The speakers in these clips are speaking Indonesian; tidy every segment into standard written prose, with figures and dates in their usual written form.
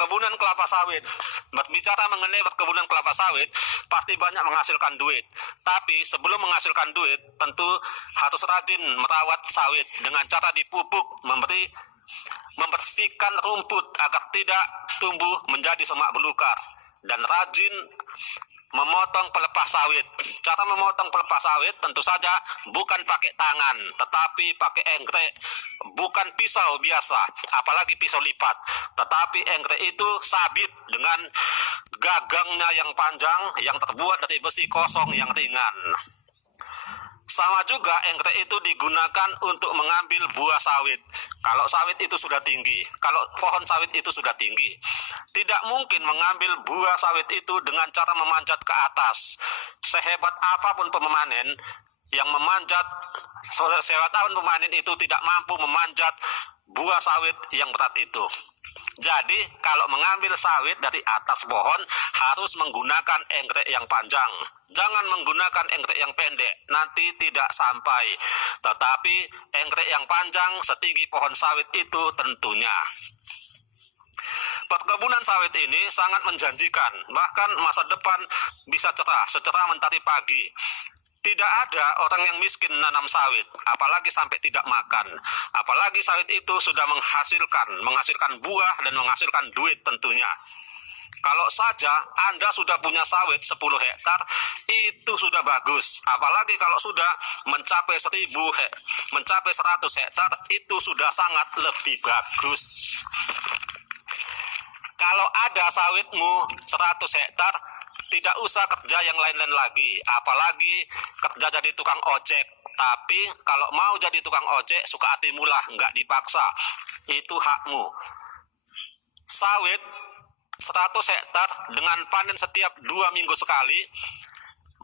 perkebunan kelapa sawit. Berbicara mengenai perkebunan kelapa sawit, pasti banyak menghasilkan duit. Tapi sebelum menghasilkan duit, tentu harus rajin merawat sawit dengan cara dipupuk, membersihkan rumput agar tidak tumbuh menjadi semak belukar, dan rajin memotong pelepah sawit. Cara memotong pelepah sawit tentu saja bukan pakai tangan, tetapi pakai enggrek, bukan pisau biasa, apalagi pisau lipat. Tetapi enggrek itu sabit dengan gagangnya yang panjang yang terbuat dari besi kosong yang ringan. Sama juga enggrek itu digunakan untuk mengambil buah sawit. Kalau sawit itu sudah tinggi, kalau pohon sawit itu sudah tinggi, tidak mungkin mengambil buah sawit itu dengan cara memanjat ke atas. Sehebat apapun pemanen, yang memanjat, sehebat apapun pemanen itu tidak mampu memanjat buah sawit yang berat itu. Jadi kalau mengambil sawit dari atas pohon harus menggunakan enggrek yang panjang. Jangan menggunakan enggrek yang pendek, nanti tidak sampai. Tetapi enggrek yang panjang setinggi pohon sawit itu tentunya. Perkebunan sawit ini sangat menjanjikan, bahkan masa depan bisa cerah, secerah mentari pagi. Tidak ada orang yang miskin nanam sawit, apalagi sampai tidak makan. Apalagi sawit itu sudah menghasilkan buah dan menghasilkan duit tentunya. Kalau saja Anda sudah punya sawit 10 hektar, itu sudah bagus. Apalagi kalau sudah mencapai 100 hektar, itu sudah sangat lebih bagus. Kalau ada sawitmu 100 hektar, tidak usah kerja yang lain-lain lagi, apalagi kerja jadi tukang ojek. Tapi kalau mau jadi tukang ojek, suka hatimu lah, nggak dipaksa. Itu hakmu. Sawit 100 hektar dengan panen setiap 2 minggu sekali,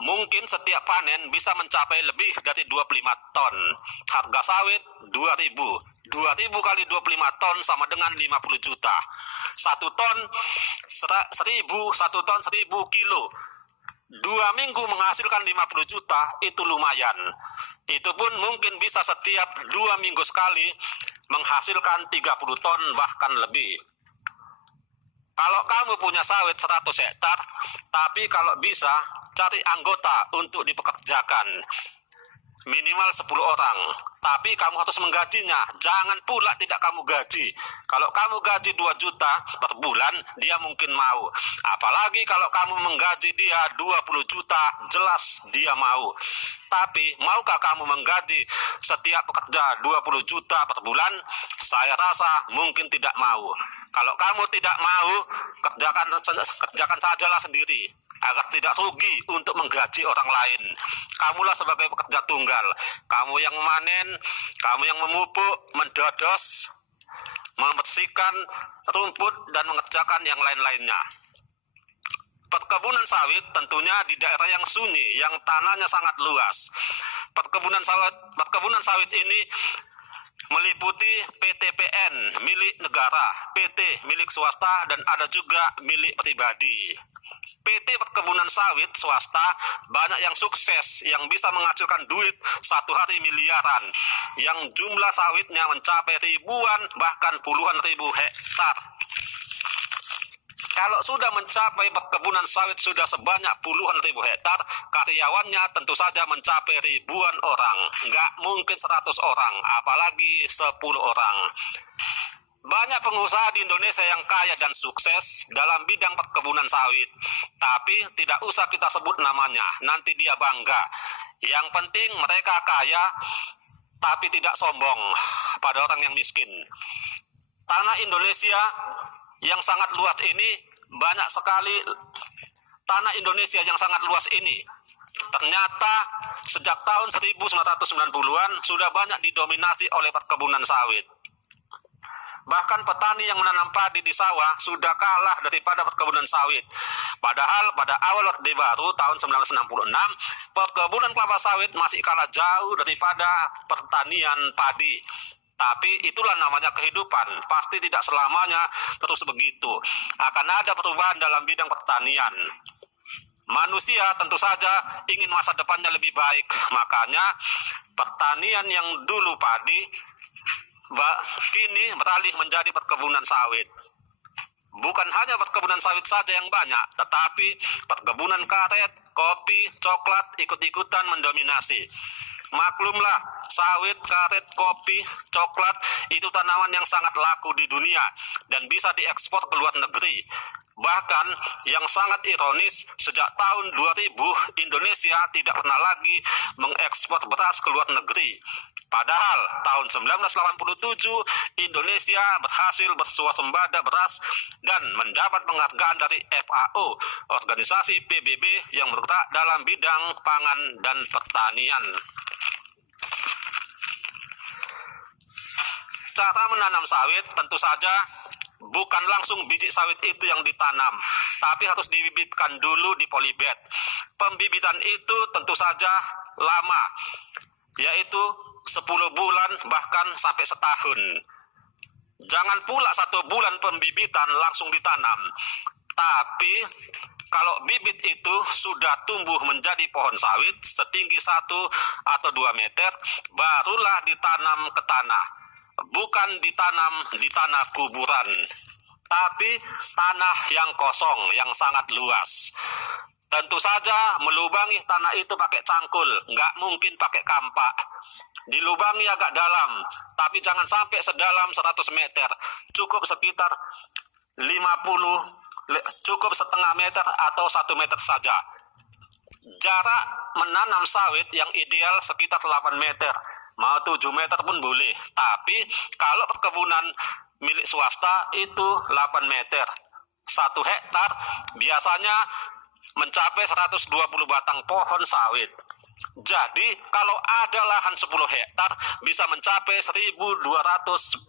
mungkin setiap panen bisa mencapai lebih dari 25 ton. Harga sawit 2.000. 2.000 kali 25 ton sama dengan 50 juta. 1 ton 1.000 kilo. 2 minggu menghasilkan 50 juta, itu lumayan. Itu pun mungkin bisa setiap 2 minggu sekali menghasilkan 30 ton bahkan lebih. Kalau kamu punya sawit 100 hektar, tapi kalau bisa cari anggota untuk dipekerjakan. Minimal 10 orang, tapi kamu harus menggajinya. Jangan pula tidak kamu gaji. Kalau kamu gaji 2 juta per bulan, dia mungkin mau. Apalagi kalau kamu menggaji dia 20 juta, jelas dia mau. Tapi maukah kamu menggaji setiap pekerja 20 juta per bulan? Saya rasa mungkin tidak mau. Kalau kamu tidak mau, kerjakan sajalah sendiri, agar tidak rugi untuk menggaji orang lain. Kamulah sebagai pekerja tunggal. Kamu yang memanen, kamu yang memupuk, mendodos, membersihkan rumput, dan mengerjakan yang lain-lainnya. Perkebunan sawit tentunya di daerah yang sunyi, yang tanahnya sangat luas. Perkebunan sawit ini meliputi PTPN milik negara, PT milik swasta, dan ada juga milik pribadi. PT perkebunan sawit swasta banyak yang sukses, yang bisa menghasilkan duit satu hari miliaran, yang jumlah sawitnya mencapai ribuan bahkan puluhan ribu hektar. Kalau sudah mencapai perkebunan sawit sudah sebanyak puluhan ribu hektar, karyawannya tentu saja mencapai ribuan orang. Nggak mungkin 100 orang, apalagi 10 orang. Banyak pengusaha di Indonesia yang kaya dan sukses dalam bidang perkebunan sawit. Tapi tidak usah kita sebut namanya, nanti dia bangga. Yang penting mereka kaya, tapi tidak sombong pada orang yang miskin. Tanah Indonesia yang sangat luas ini, banyak sekali tanah Indonesia yang sangat luas ini. Ternyata sejak tahun 1990-an sudah banyak didominasi oleh perkebunan sawit. Bahkan petani yang menanam padi di sawah sudah kalah daripada perkebunan sawit. Padahal pada awal Orde Baru tahun 1966, perkebunan kelapa sawit masih kalah jauh daripada pertanian padi. Tapi itulah namanya kehidupan, pasti tidak selamanya terus begitu. Akan ada perubahan dalam bidang pertanian. Manusia tentu saja ingin masa depannya lebih baik. Makanya pertanian yang dulu padi kini beralih menjadi perkebunan sawit. Bukan hanya perkebunan sawit saja yang banyak, tetapi perkebunan karet, kopi, coklat ikut-ikutan mendominasi. Maklumlah, sawit, karet, kopi, coklat itu tanaman yang sangat laku di dunia dan bisa diekspor ke luar negeri. Bahkan yang sangat ironis, sejak tahun 2000 Indonesia tidak pernah lagi mengekspor beras ke luar negeri. Padahal tahun 1987 Indonesia berhasil bersuasembada beras dan mendapat penghargaan dari FAO, organisasi PBB yang bergerak dalam bidang pangan dan pertanian. Cara menanam sawit tentu saja bukan langsung biji sawit itu yang ditanam, tapi harus dibibitkan dulu di polybed. Pembibitan itu tentu saja lama, yaitu 10 bulan bahkan sampai setahun. Jangan pula 1 bulan pembibitan langsung ditanam, tapi kalau bibit itu sudah tumbuh menjadi pohon sawit setinggi 1 atau 2 meter, barulah ditanam ke tanah. Bukan ditanam di tanah kuburan, tapi tanah yang kosong, yang sangat luas. Tentu saja melubangi tanah itu pakai cangkul, nggak mungkin pakai kampak. Dilubangi agak dalam, tapi jangan sampai sedalam 100 meter, cukup sekitar 50, cukup setengah meter atau 1 meter saja. Jarak menanam sawit yang ideal sekitar 8 meter, mau 7 meter pun boleh. Tapi kalau perkebunan milik swasta itu 8 meter. 1 hektar biasanya mencapai 120 batang pohon sawit. Jadi kalau ada lahan 10 hektar bisa mencapai 1.200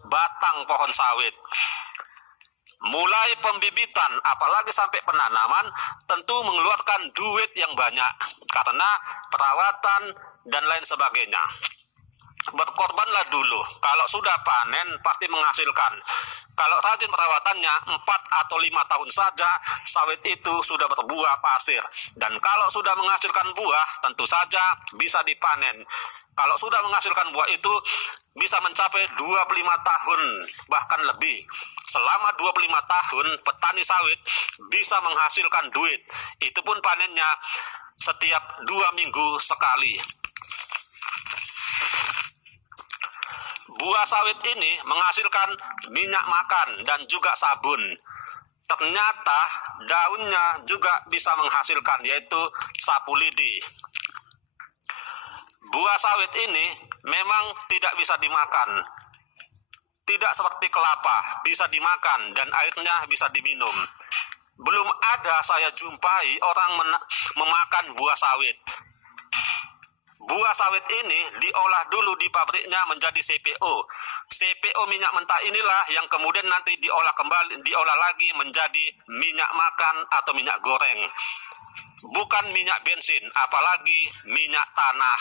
batang pohon sawit. Mulai pembibitan apalagi sampai penanaman tentu mengeluarkan duit yang banyak karena perawatan dan lain sebagainya. Berkorbanlah dulu, kalau sudah panen pasti menghasilkan. Kalau rajin perawatannya 4 atau 5 tahun saja sawit itu sudah berbuah pasir. Dan kalau sudah menghasilkan buah tentu saja bisa dipanen. Kalau sudah menghasilkan buah itu bisa mencapai 25 tahun bahkan lebih. Selama 25 tahun petani sawit bisa menghasilkan duit. Itu pun panennya setiap 2 minggu sekali. Buah sawit ini menghasilkan minyak makan dan juga sabun. Ternyata daunnya juga bisa menghasilkan, yaitu sapu lidi. Buah sawit ini memang tidak bisa dimakan. Tidak seperti kelapa, bisa dimakan dan airnya bisa diminum. Belum ada saya jumpai orang memakan buah sawit. Buah sawit ini diolah dulu di pabriknya menjadi CPO. CPO minyak mentah inilah yang kemudian nanti diolah lagi menjadi minyak makan atau minyak goreng. Bukan minyak bensin, apalagi minyak tanah.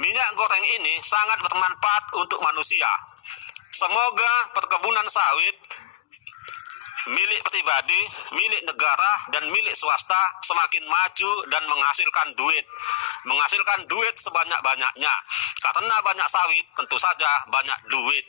Minyak goreng ini sangat bermanfaat untuk manusia. Semoga perkebunan sawit milik pribadi, milik negara, dan milik swasta semakin maju dan menghasilkan duit. Menghasilkan duit sebanyak-banyaknya. Karena banyak sawit, tentu saja banyak duit.